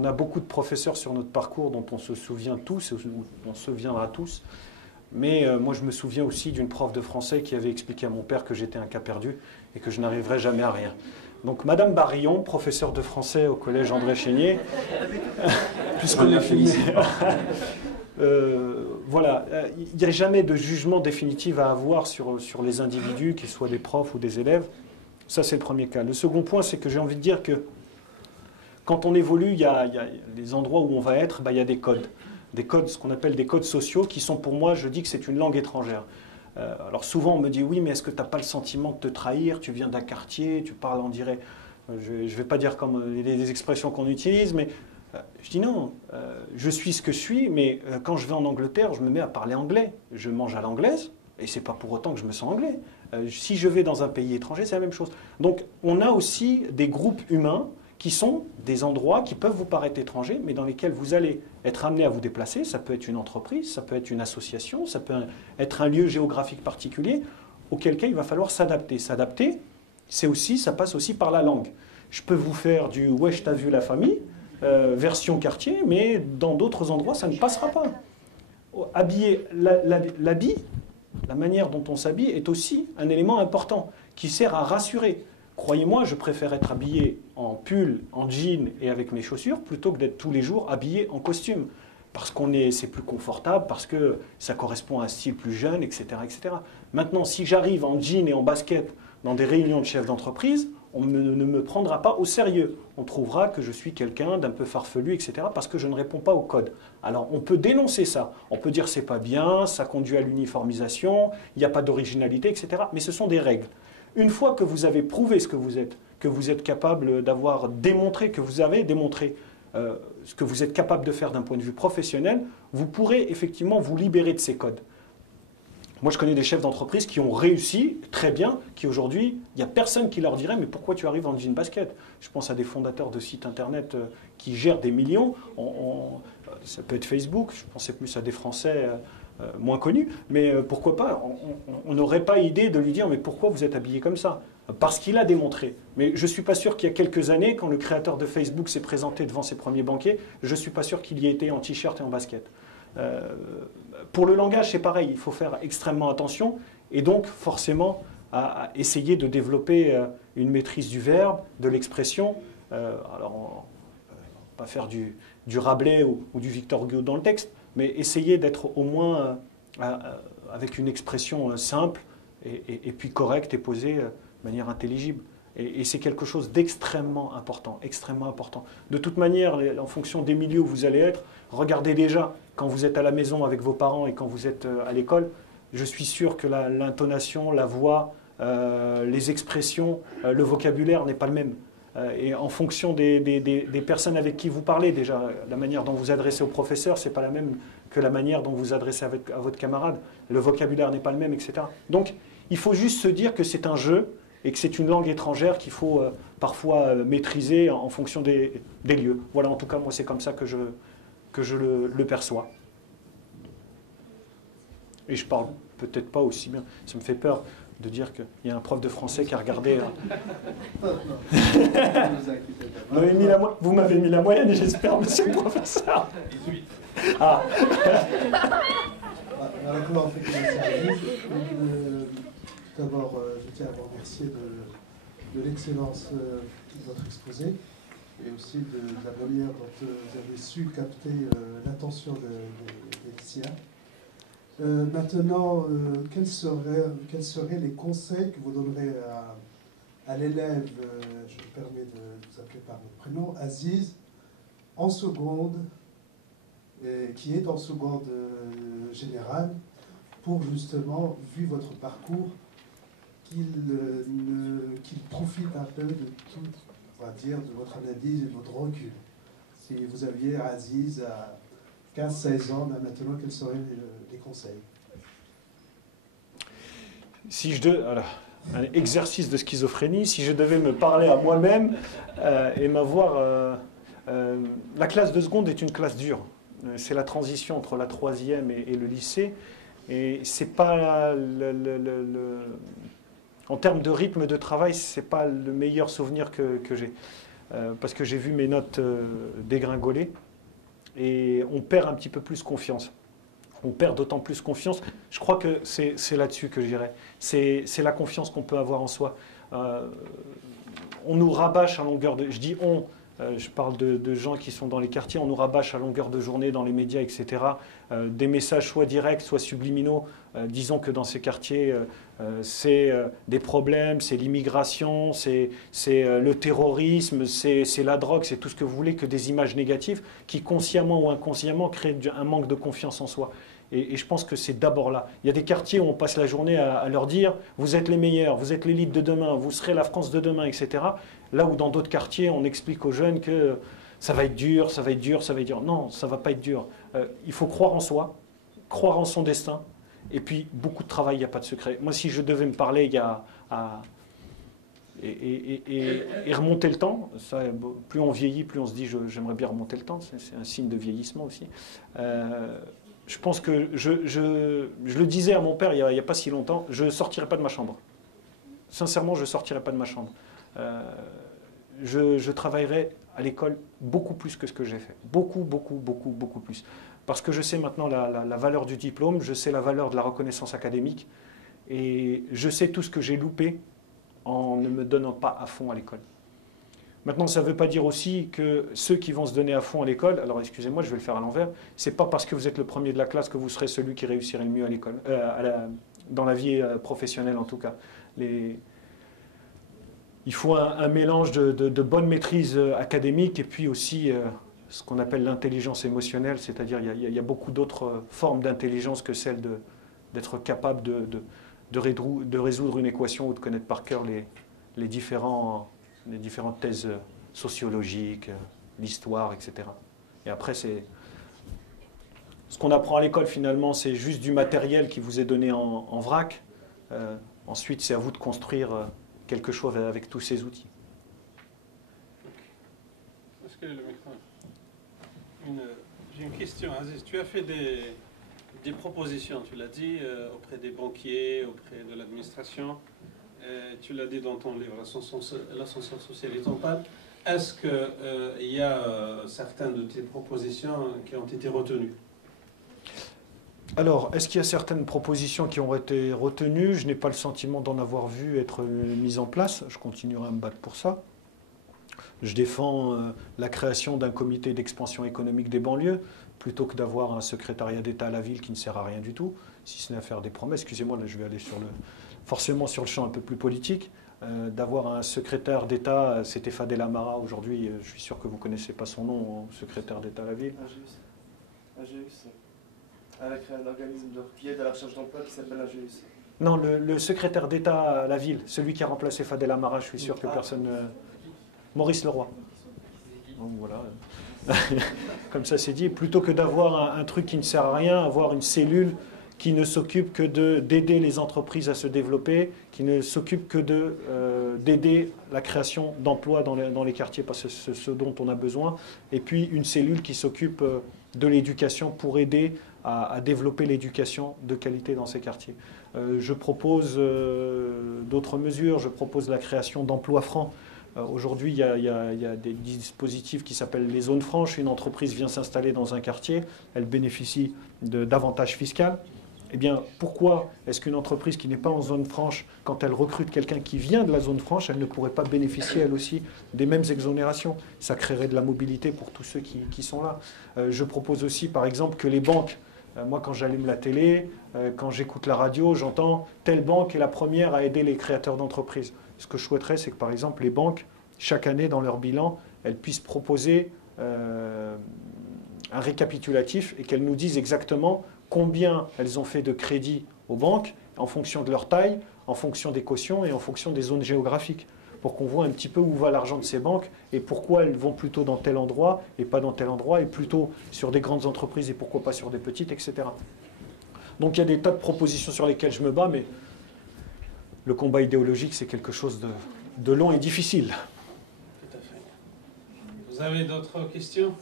on a beaucoup de professeurs sur notre parcours dont on se souvient tous, on se souviendra tous. Mais moi, je me souviens aussi d'une prof de français qui avait expliqué à mon père que j'étais un cas perdu et que je n'arriverais jamais à rien. Donc, Madame Barillon, professeure de français au collège André Chénier, puisqu'on est filmé. Voilà, il n'y a jamais de jugement définitif à avoir sur les individus, qu'ils soient des profs ou des élèves. Ça, c'est le premier cas. Le second point, c'est que j'ai envie de dire que quand on évolue, il y a les endroits où on va être, il y a des codes. Des codes, ce qu'on appelle des codes sociaux, qui sont pour moi, je dis que c'est une langue étrangère. Alors souvent, on me dit, oui, mais est-ce que tu n'as pas le sentiment de te trahir? Tu viens d'un quartier, tu parles, on dirait, je ne vais pas dire comme les expressions qu'on utilise, mais je dis non, je suis ce que je suis, mais quand je vais en Angleterre, je me mets à parler anglais. Je mange à l'anglaise, et ce n'est pas pour autant que je me sens anglais. Si je vais dans un pays étranger, c'est la même chose. Donc, on a aussi des groupes humains qui sont des endroits qui peuvent vous paraître étrangers, mais dans lesquels vous allez être amené à vous déplacer. Ça peut être une entreprise, ça peut être une association, ça peut être un lieu géographique particulier, auquel cas il va falloir s'adapter. S'adapter, ça passe aussi par la langue. Je peux vous faire du « wesh, t'as vu la famille », version quartier, mais dans d'autres endroits, ça ne passera pas. Habiller, l'habit, la manière dont on s'habille est aussi un élément important qui sert à rassurer. Croyez-moi, je préfère être habillé en pull, en jean et avec mes chaussures plutôt que d'être tous les jours habillé en costume. Parce que c'est plus confortable, parce que ça correspond à un style plus jeune, etc., etc. Maintenant, si j'arrive en jean et en basket dans des réunions de chefs d'entreprise, on ne me prendra pas au sérieux. On trouvera que je suis quelqu'un d'un peu farfelu, etc., parce que je ne réponds pas au code. Alors, on peut dénoncer ça. On peut dire c'est pas bien, ça conduit à l'uniformisation, il n'y a pas d'originalité, etc. Mais ce sont des règles. Une fois que vous avez prouvé ce que vous êtes capable d'avoir démontré, que vous avez démontré ce que vous êtes capable de faire d'un point de vue professionnel, vous pourrez effectivement vous libérer de ces codes. Moi, je connais des chefs d'entreprise qui ont réussi très bien, qui aujourd'hui, il n'y a personne qui leur dirait « mais pourquoi tu arrives en jean basket ?» Je pense à des fondateurs de sites internet qui gèrent des millions. Ça peut être Facebook, je pensais plus à des Français moins connus, mais pourquoi pas? On n'aurait pas idée de lui dire « mais pourquoi vous êtes habillé comme ça ?» Parce qu'il a démontré. Mais je ne suis pas sûr qu'il y a quelques années, quand le créateur de Facebook s'est présenté devant ses premiers banquiers, je ne suis pas sûr qu'il y ait été en t-shirt et en basket. Pour le langage, c'est pareil, il faut faire extrêmement attention et donc forcément à essayer de développer une maîtrise du verbe, de l'expression. Alors, on ne va pas faire du Rabelais ou du Victor Hugo dans le texte, mais essayer d'être au moins avec une expression simple et puis correcte et posée de manière intelligible. Et c'est quelque chose d'extrêmement important, extrêmement important. De toute manière, en fonction des milieux où vous allez être, regardez déjà, quand vous êtes à la maison avec vos parents et quand vous êtes à l'école, je suis sûr que l'intonation, la voix, les expressions, le vocabulaire n'est pas le même. Et en fonction des personnes avec qui vous parlez, déjà, la manière dont vous adressez au professeur, ce n'est pas la même que la manière dont vous adressez à votre camarade. Le vocabulaire n'est pas le même, etc. Donc, il faut juste se dire que c'est un jeu et que c'est une langue étrangère qu'il faut parfois maîtriser en fonction des lieux. Voilà, en tout cas, moi, c'est comme ça que je le perçois. Et je parle peut-être pas aussi bien. Ça me fait peur de dire qu'il y a un prof de français qui a regardé... Vous m'avez mis la moyenne, j'espère, monsieur le professeur. 18. Ah. D'abord, je tiens à vous remercier de l'excellence de votre exposé et aussi de la manière dont vous avez su capter l'attention des lycéens. Maintenant, quels seraient les conseils que vous donnerez à l'élève, je me permets de vous appeler par votre prénom, Aziz, en seconde, qui est en seconde générale, pour justement, vu votre parcours, qu'il profite un peu de tout, on va dire, de votre analyse et de votre recul. Si vous aviez Aziz à 15-16 ans, maintenant, quels seraient les conseils? Si alors, un exercice de schizophrénie, si je devais me parler à moi-même et m'avoir... la classe de seconde est une classe dure. C'est la transition entre la troisième et le lycée. Et c'est pas en termes de rythme de travail, c'est pas le meilleur souvenir que j'ai. parce que j'ai vu mes notes dégringoler, et on perd un petit peu plus confiance. On perd d'autant plus confiance. Je crois que c'est là-dessus que j'irais. C'est la confiance qu'on peut avoir en soi. On nous rabâche à longueur de... Je dis on, je parle de gens qui sont dans les quartiers, on nous rabâche à longueur de journée dans les médias, etc. Des messages soit directs, soit subliminaux. Disons que dans ces quartiers, c'est des problèmes, c'est l'immigration, c'est le terrorisme, c'est la drogue, c'est tout ce que vous voulez, que des images négatives qui, consciemment ou inconsciemment, créent un manque de confiance en soi. Et je pense que c'est d'abord là. Il y a des quartiers où on passe la journée à leur dire « vous êtes les meilleurs, vous êtes l'élite de demain, vous serez la France de demain, etc. » Là où dans d'autres quartiers, on explique aux jeunes que ça va être dur, ça va être dur, ça va être dur. Non, ça ne va pas être dur. Il faut croire en soi, croire en son destin, et puis beaucoup de travail, il n'y a pas de secret. Moi, si je devais me parler et remonter le temps, ça, plus on vieillit, plus on se dit j'aimerais bien remonter le temps, c'est un signe de vieillissement aussi. Je pense que je le disais à mon père il n'y a pas si longtemps, je ne sortirai pas de ma chambre. Sincèrement, je ne sortirai pas de ma chambre. Je travaillerai à l'école beaucoup plus que ce que j'ai fait. Beaucoup, beaucoup, beaucoup, beaucoup plus. Parce que je sais maintenant la valeur du diplôme, je sais la valeur de la reconnaissance académique, et je sais tout ce que j'ai loupé en ne me donnant pas à fond à l'école. Maintenant, ça ne veut pas dire aussi que ceux qui vont se donner à fond à l'école, alors excusez-moi, je vais le faire à l'envers, c'est pas parce que vous êtes le premier de la classe que vous serez celui qui réussirait le mieux à l'école, dans la vie professionnelle en tout cas. Il faut un mélange de bonne maîtrise académique et puis aussi ce qu'on appelle l'intelligence émotionnelle, c'est-à-dire il y a beaucoup d'autres formes d'intelligence que celle d'être capable de résoudre une équation ou de connaître par cœur les différentes thèses sociologiques, l'histoire, etc. Et après, ce qu'on apprend à l'école, finalement, c'est juste du matériel qui vous est donné en vrac. Ensuite, c'est à vous de construire quelque chose avec tous ces outils. Est-ce que le micro... J'ai une question, Aziz. Tu as fait des propositions, tu l'as dit, auprès des banquiers, auprès de l'administration. Tu l'as dit dans ton livre, l'ascenseur social et temporel. Est-ce qu'il y a certaines de tes propositions qui ont été retenues? Alors, est-ce qu'il y a certaines propositions qui ont été retenues? Je n'ai pas le sentiment d'en avoir vu être mises en place. Je continuerai à me battre pour ça. Je défends la création d'un comité d'expansion économique des banlieues, plutôt que d'avoir un secrétariat d'État à la ville qui ne sert à rien du tout, si ce n'est à faire des promesses. Excusez-moi, là je vais aller forcément sur le champ un peu plus politique. D'avoir un secrétaire d'État, c'était Fadel Amara aujourd'hui, je suis sûr que vous ne connaissez pas son nom, secrétaire d'État à la ville. AGEUS. Elle a créé un organisme qui aide à la recherche d'emploi qui s'appelle AGEUS. Non, le secrétaire d'État à la ville, celui qui a remplacé Fadel Amara, je suis sûr que personne... Maurice Leroy. Donc voilà. Comme ça c'est dit, plutôt que d'avoir un truc qui ne sert à rien, avoir une cellule qui ne s'occupe que d'aider les entreprises à se développer, qui ne s'occupe que d'aider la création d'emplois dans les quartiers, parce que c'est ce dont on a besoin, et puis une cellule qui s'occupe de l'éducation pour aider à développer l'éducation de qualité dans ces quartiers. Je propose d'autres mesures, je propose la création d'emplois francs. Aujourd'hui, il y a des dispositifs qui s'appellent les zones franches. Une entreprise vient s'installer dans un quartier, elle bénéficie d'avantages fiscaux. Eh bien, pourquoi est-ce qu'une entreprise qui n'est pas en zone franche, quand elle recrute quelqu'un qui vient de la zone franche, elle ne pourrait pas bénéficier, elle aussi, des mêmes exonérations? Ça créerait de la mobilité pour tous ceux qui sont là. Je propose aussi, par exemple, que les banques, moi, quand j'allume la télé, quand j'écoute la radio, j'entends telle banque est la première à aider les créateurs d'entreprises. Ce que je souhaiterais, c'est que, par exemple, les banques, chaque année, dans leur bilan, elles puissent proposer un récapitulatif et qu'elles nous disent exactement combien elles ont fait de crédits aux banques en fonction de leur taille, en fonction des cautions et en fonction des zones géographiques, pour qu'on voit un petit peu où va l'argent de ces banques et pourquoi elles vont plutôt dans tel endroit et pas dans tel endroit, et plutôt sur des grandes entreprises et pourquoi pas sur des petites, etc. Donc il y a des tas de propositions sur lesquelles je me bats, mais le combat idéologique, c'est quelque chose de long et difficile. Tout à fait. Vous avez d'autres questions?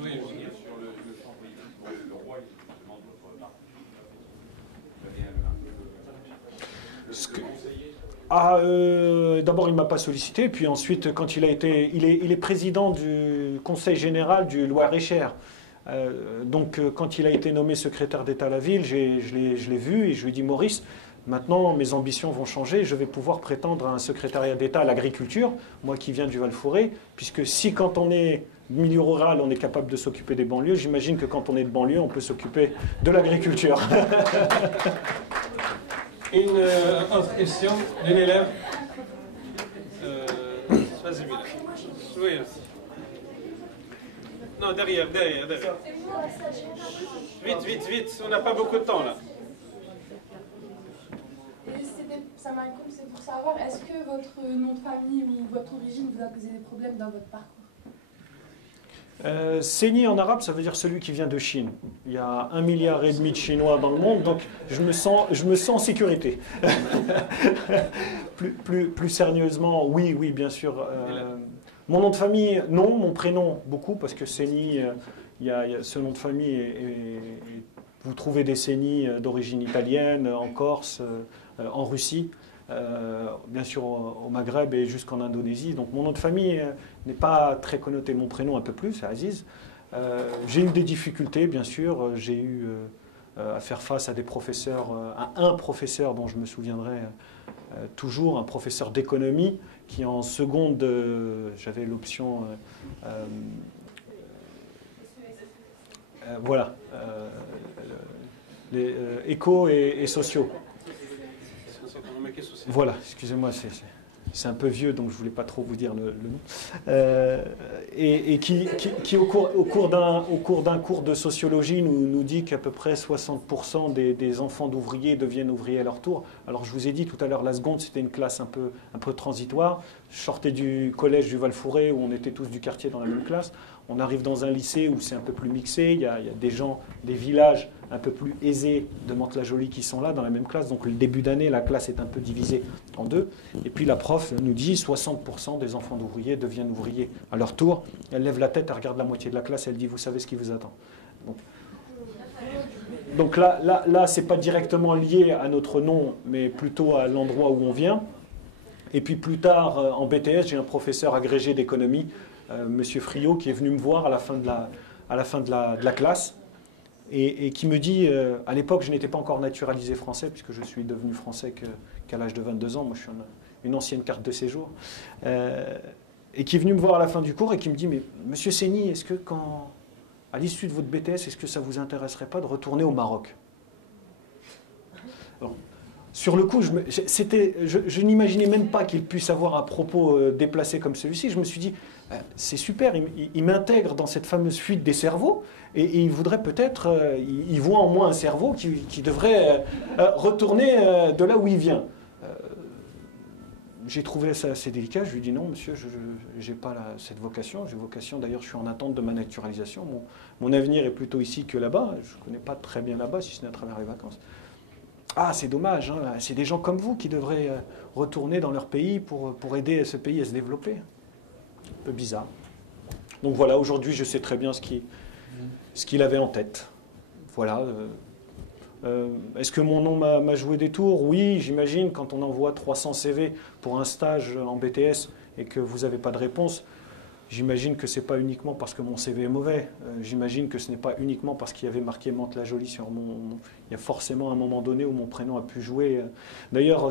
Oui, oui. Sur le champ politique, le roi, il demande votre marque. Vous avez un peu conseiller D'abord, il ne m'a pas sollicité, puis ensuite, quand il est président du Conseil général du Loir-et-Cher. Donc, quand il a été nommé secrétaire d'État à la ville, je l'ai vu et je lui ai dit, Maurice, maintenant, mes ambitions vont changer, je vais pouvoir prétendre à un secrétariat d'État à l'agriculture, moi qui viens du Val-Fouré, puisque si quand on est milieu rural, on est capable de s'occuper des banlieues, j'imagine que quand on est de banlieue, on peut s'occuper de l'agriculture. Une autre question d'une élève. Vas-y, Mila. Oui. Non, derrière. Vite, on n'a pas beaucoup de temps là. Ça m'incombe, c'est pour savoir, est-ce que votre nom de famille ou votre origine vous a posé des problèmes dans votre parcours? Séni en arabe, ça veut dire celui qui vient de Chine. Il y a 1,5 milliard de Chinois dans le monde, donc je me sens en sécurité. plus sérieusement, oui, bien sûr. Mon nom de famille, non. Mon prénom, beaucoup, parce que Séni, ce nom de famille, vous trouvez des Séni d'origine italienne, en Corse, en Russie. Bien sûr au Maghreb et jusqu'en Indonésie. Donc mon nom de famille n'est pas très connoté. Mon prénom un peu plus, c'est Aziz. J'ai eu des difficultés, bien sûr. J'ai eu à faire face à des professeurs, à un professeur dont je me souviendrai toujours, un professeur d'économie qui en seconde, j'avais l'option... voilà, les éco et sociaux. Voilà, excusez-moi, c'est un peu vieux, donc je ne voulais pas trop vous dire le nom. Et qui au cours d'un cours de sociologie, nous dit qu'à peu près 60% des enfants d'ouvriers deviennent ouvriers à leur tour. Alors je vous ai dit tout à l'heure, la seconde, c'était une classe un peu transitoire. Je sortais du collège du Val-Fouré, où on était tous du quartier dans la même classe. On arrive dans un lycée où c'est un peu plus mixé. Il y a des gens, des villages un peu plus aisés de Mantes-la-Jolie qui sont là dans la même classe. Donc le début d'année, la classe est un peu divisée en deux. Et puis la prof nous dit 60% des enfants d'ouvriers deviennent ouvriers à leur tour. Elle lève la tête, elle regarde la moitié de la classe, elle dit « Vous savez ce qui vous attend ». Donc là c'est pas directement lié à notre nom, mais plutôt à l'endroit où on vient. Et puis plus tard, en BTS, j'ai un professeur agrégé d'économie, Monsieur Friot, qui est venu me voir à la fin de la classe et qui me dit, à l'époque je n'étais pas encore naturalisé français puisque je suis devenu français qu'à l'âge de 22 ans, moi je suis une ancienne carte de séjour, et qui est venu me voir à la fin du cours et qui me dit, mais Monsieur Séni, est-ce que à l'issue de votre BTS, est-ce que ça vous intéresserait pas de retourner au Maroc? Alors, sur le coup, je n'imaginais même pas qu'il puisse avoir un propos déplacé comme celui-ci. Je me suis dit, c'est super, il m'intègre dans cette fameuse fuite des cerveaux et il voudrait peut-être, il voit en moi un cerveau qui devrait retourner de là où il vient. J'ai trouvé ça assez délicat. Je lui ai dit non, monsieur, je n'ai pas cette vocation. J'ai vocation, d'ailleurs, je suis en attente de ma naturalisation. Mon avenir est plutôt ici que là-bas. Je ne connais pas très bien là-bas, si ce n'est à travers les vacances. Ah, c'est dommage, hein, c'est des gens comme vous qui devraient retourner dans leur pays pour aider ce pays à se développer. Un peu bizarre. Donc voilà, aujourd'hui, je sais très bien ce qu'il avait en tête. Voilà. Est-ce que mon nom m'a joué des tours? Oui, j'imagine, quand on envoie 300 CV pour un stage en BTS et que vous n'avez pas de réponse, j'imagine que ce n'est pas uniquement parce que mon CV est mauvais. J'imagine que ce n'est pas uniquement parce qu'il y avait marqué Mantes-la-Jolie sur mon... Il y a forcément un moment donné où mon prénom a pu jouer. D'ailleurs,